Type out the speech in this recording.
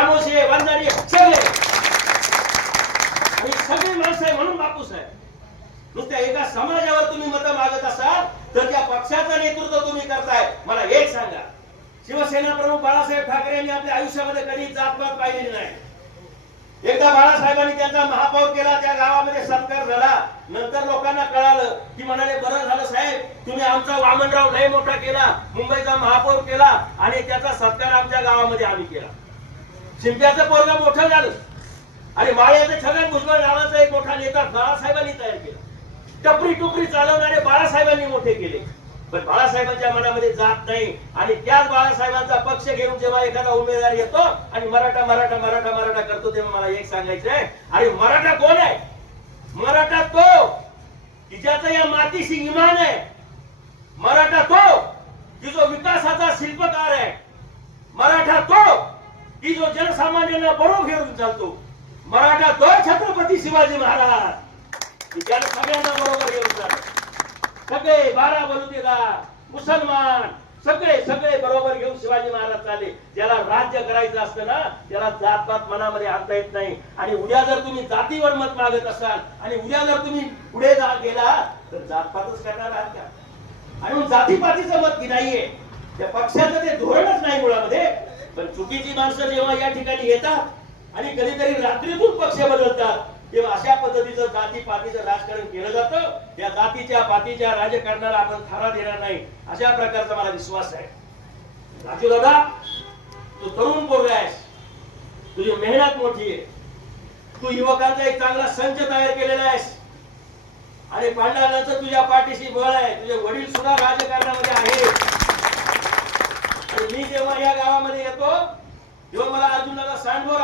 रामोशी वंजारी सगळे आणि सगळी माणसं आहे म्हणून बापूसाहेब। नुसत्या एका समाजावर तुम्ही मतं मागत असाल तर त्या पक्षाचं नेतृत्व तुम्ही करताय। मला एक सांगा, शिवसेना प्रमुख बाळासाहेब ठाकरे यांनी आपल्या आयुष्यामध्ये कधी जातपात पाहिलेली नाही। एकदा बाळासाहेबांनी त्यांचा महापौर केला, त्या गावामध्ये सत्कार झाला, नंतर लोकांना कळालं की म्हणाले बरं झालं साहेब तुम्ही आमचा वामनराव लय मोठा केला, मुंबईचा महापौर केला आणि त्याचा सत्कार आमच्या गावामध्ये आम्ही केला। शिंप्याचं पोरगा मोठं झालं आणि माळ्याचं छगन भुजबळ नावाचा एक मोठा नेता बाळासाहेबांनी तयार केला। टपरी टुपरी चालवणारे बाळासाहेबांनी मोठे केले, पण बाळासाहेबांच्या मनामध्ये जात नाही आणि त्याच बाळासाहेबांचा पक्ष घेऊन जेव्हा एखादा उमेदवार येतो आणि मराठा मराठा मराठा मराठा करतो तेव्हा मला एक सांगायचंय, अरे मराठा कोण आहे? मराठा तो की ज्याचा या मातीशी इमान आहे, मराठा तो की जो विकासाचा शिल्पकार आहे, मराठा तो की जो जनसामान्यांना बरोबर घेऊन चालतो, मराठा तो छत्रपती शिवाजी महाराज की ज्याला सगळ्यांना बरोबर घेऊन चालतो। सगळे 12 बलुतेदार मुसलमान सगळे सगळे बरोबर घेऊन शिवाजी महाराज चालले। ज्याला राज्य करायचं असतं ना त्याला जातपात मनामध्ये आणता येत नाही। आणि उद्या जर तुम्ही जातीवर मत मागत असाल आणि उद्या जर तुम्ही पुढे गेला तर जातपातच करणार आहात का? आणि जातीपातीचं मत की नाहीये, त्या पक्षाचं ते धोरणच नाही मुळामध्ये। पण चुकीची माणसं जेव्हा या ठिकाणी येतात आणि कधीतरी रात्रीतून पक्ष बदलतात तेव्हा अशा पद्धतीचं जातीपातीचं राजकारण केलं जातं। त्या जातीच्या पातीच्या राजकारणाला आपण थारा देणार नाही अशा प्रकारचा मला विश्वास आहे। राजू दादा तू तरुण पोरगा आहेस, तुझी मेहनत मोठी आहे, तू युवकांचा एक चांगला संच तयार केलेला आहेस आणि पांडवांचं तुझ्या पाठीशी बळ आहे। तुझे वडील सुद्धा राजकारणामध्ये आहेत आणि मी जेव्हा या गावामध्ये येतो तेव्हा मला अर्जुनाला सांडवर